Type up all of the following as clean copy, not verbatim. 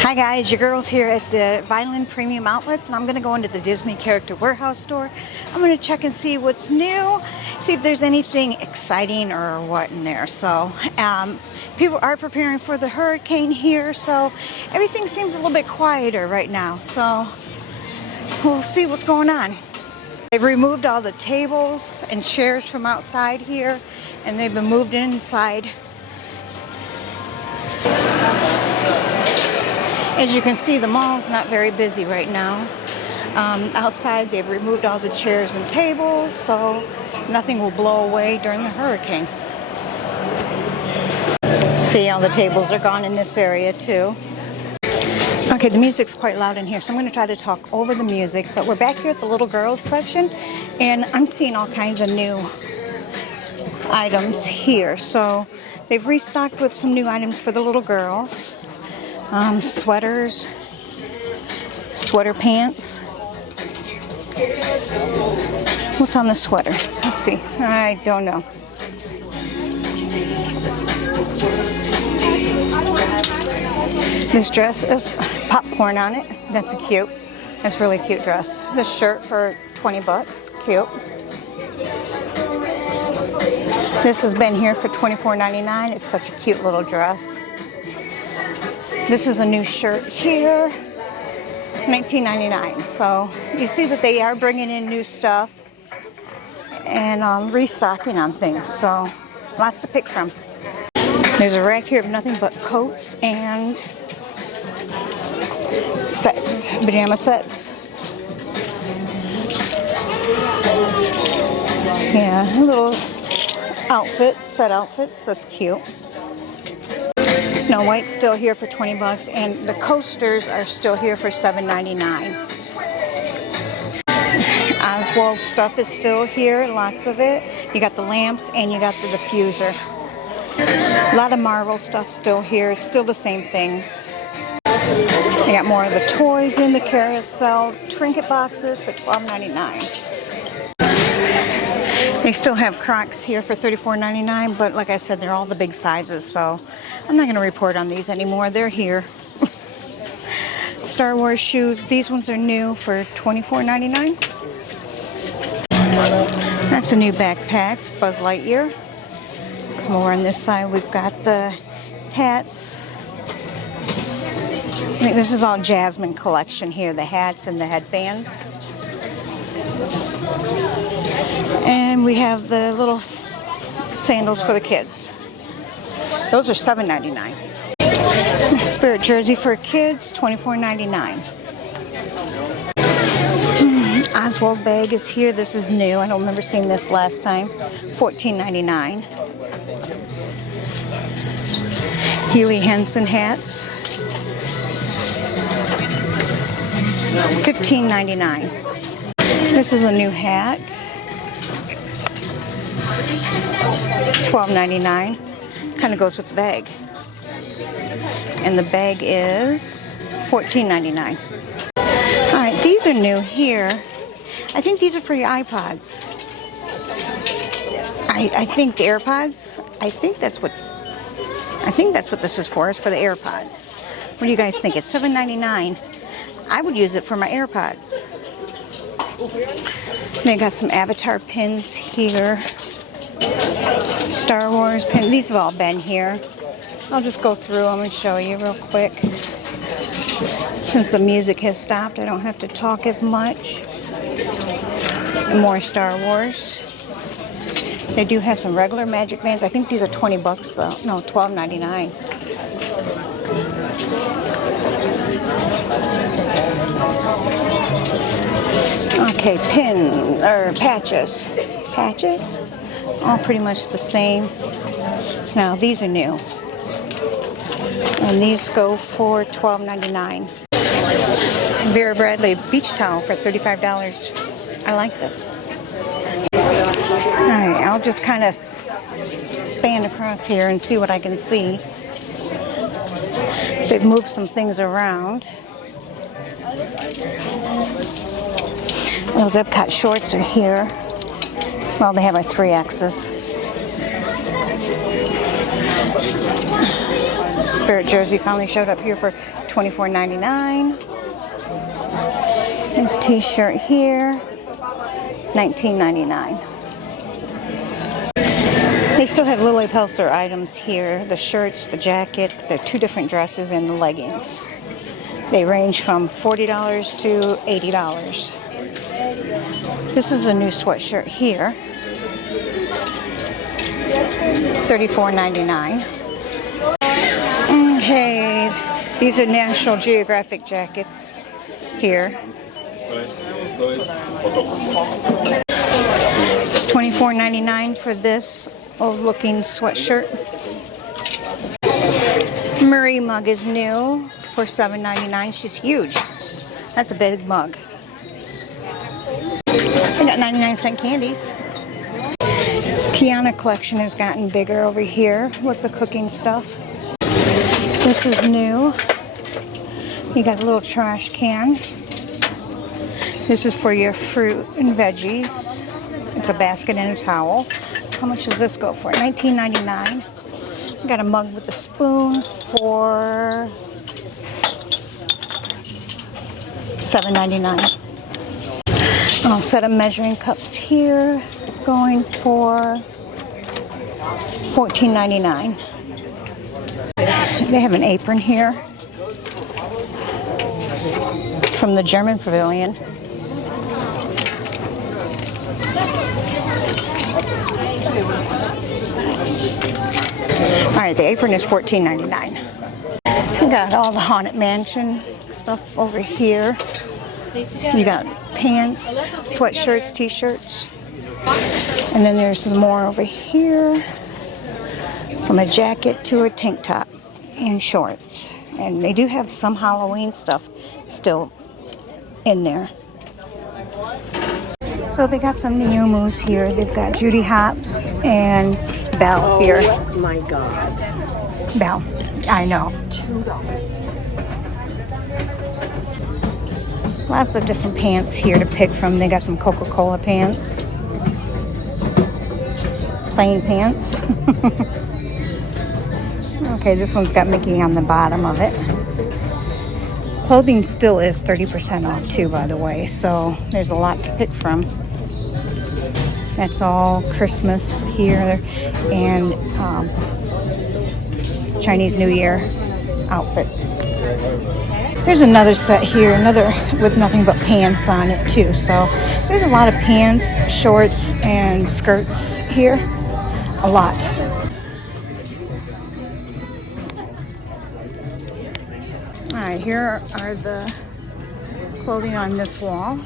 Hi guys, your girl's here at the Vineland Premium Outlets, and I'm going to go into the Disney Character Warehouse store. I'm going to check and see what's new, see if there's anything exciting or what in there. So people are preparing for the hurricane here, so everything seems a little bit quieter right now. So we'll see what's going on. They've removed all the tables and chairs from outside here, and they've been moved inside. As you can see, the mall's not very busy right now. Outside, they've removed all the chairs and tables, so nothing will blow away during the hurricane. See, all the tables are gone in this area too. Okay, the music's quite loud in here, so I'm going to try to talk over the music. But we're back here at the little girls section, and I'm seeing all kinds of new items here. So they've restocked with some new items for the little girls. Sweaters, sweater pants. What's on the sweater? Let's see. I don't know. This dress is popcorn on it. That's that's a really cute dress. This shirt for 20 bucks. Cute. This has been here for $24.99. It's such a cute little dress. This is a new shirt here, $19.99. So you see that they are bringing in new stuff and restocking on things. So lots to pick from. There's a rack here of nothing but coats and sets, pajama sets. Yeah, little outfits, set outfits. That's cute. Snow White's still here for 20 bucks, and the coasters are still here for $7.99. Oswald stuff is still here, lots of it. You got the lamps and you got the diffuser. A lot of Marvel stuff still here. It's still the same things. I got more of the toys in the carousel, trinket boxes for $12.99. They still have Crocs here for $34.99, but like I said, they're all the big sizes, so I'm not going to report on these anymore. They're here. Star Wars shoes. These ones are new for $24.99. That's a new backpack, Buzz Lightyear. Come over on this side, we've got the hats. I think this is all Jasmine collection here, the hats and the headbands. And we have the little sandals for the kids. Those are $7.99. Spirit jersey for kids, $24.99. Oswald bag is here. This is new. I don't remember seeing this last time. $14.99. Huey Henson hats. $15.99. This is a new hat. $12.99. Kind of goes with the bag. And the bag is $14.99. All right, these are new here. I think these are for your iPods. I think the AirPods. I think that's what this is for. Is for the AirPods. What do you guys think? It's $7.99. I would use it for my AirPods. They got some Avatar pins here. Star Wars pin. These have all been here. I'll just go through them and show you real quick. Since the music has stopped, I don't have to talk as much. And more Star Wars. They do have some regular Magic Bands. I think these are 20 bucks though. No, $12.99. Okay, patches. Patches? All pretty much the same. Now these are new. And these go for $12.99. Vera Bradley beach towel for $35. I like this. Alright, I'll just kind of span across here and see what I can see. They've moved some things around. Those Epcot shorts are here. Well, they have our 3Xs. Spirit jersey finally showed up here for $24.99. This t-shirt here, $19.99. They still have Lily Pelser items here. The shirts, the jacket, the 2 different dresses, and the leggings. They range from $40 to $80. This is a new sweatshirt here. $34.99. Okay, these are National Geographic jackets here. $24.99 for this old-looking sweatshirt. Marie mug is new for $7.99. She's huge. That's a big mug. They got 99-cent candies. Tiana collection has gotten bigger over here with the cooking stuff. This is new. You got a little trash can. This is for your fruit and veggies. It's a basket and a towel. How much does this go for? $19.99. You got a mug with a spoon for $7.99. A set of measuring cups here going for $14.99. They have an apron here from the German Pavilion. All right, the apron is $14.99. We got all the Haunted Mansion stuff over here. You got pants, sweatshirts, t-shirts. And then there's more over here, from a jacket to a tank top and shorts. And they do have some Halloween stuff still in there. So they got some Neomus here. They've got Judy Hopps and Belle here. Oh my God. Belle, I know. $2. Lots of different pants here to pick from. They got some Coca-Cola pants. Plain pants. Okay, this one's got Mickey on the bottom of it. Clothing still is 30% off too, by the way, so there's a lot to pick from. That's all Christmas here and Chinese New Year outfits. There's another set here, another with nothing but pants on it too. So there's a lot of pants, shorts, and skirts here. A lot. All right, here are the clothing on this wall.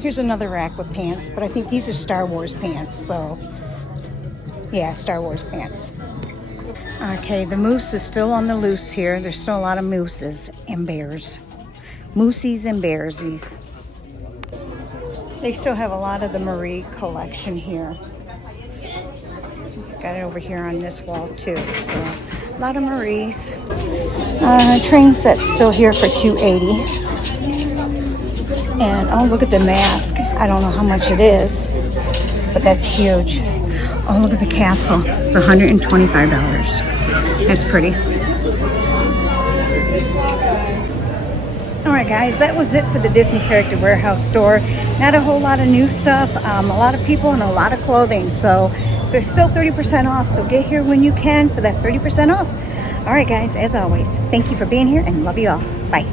Here's another rack with pants, but I think these are Star Wars pants, so yeah, Star Wars pants. Okay, the moose is still on the loose here. There's still a lot of mooses and bears. Moosies and bearsies. They still have a lot of the Marie collection here. Got it over here on this wall too, so a lot of Marie's. Train set's still here for $2.80. And oh, look at the mask. I don't know how much it is, but that's huge. Oh, look at the castle. It's $125. That's pretty. All right, guys, that was it for the Disney Character Warehouse store. Not a whole lot of new stuff, a lot of people and a lot of clothing. So there's still 30% off, so get here when you can for that 30% off. All right, guys, as always, thank you for being here and love you all. Bye.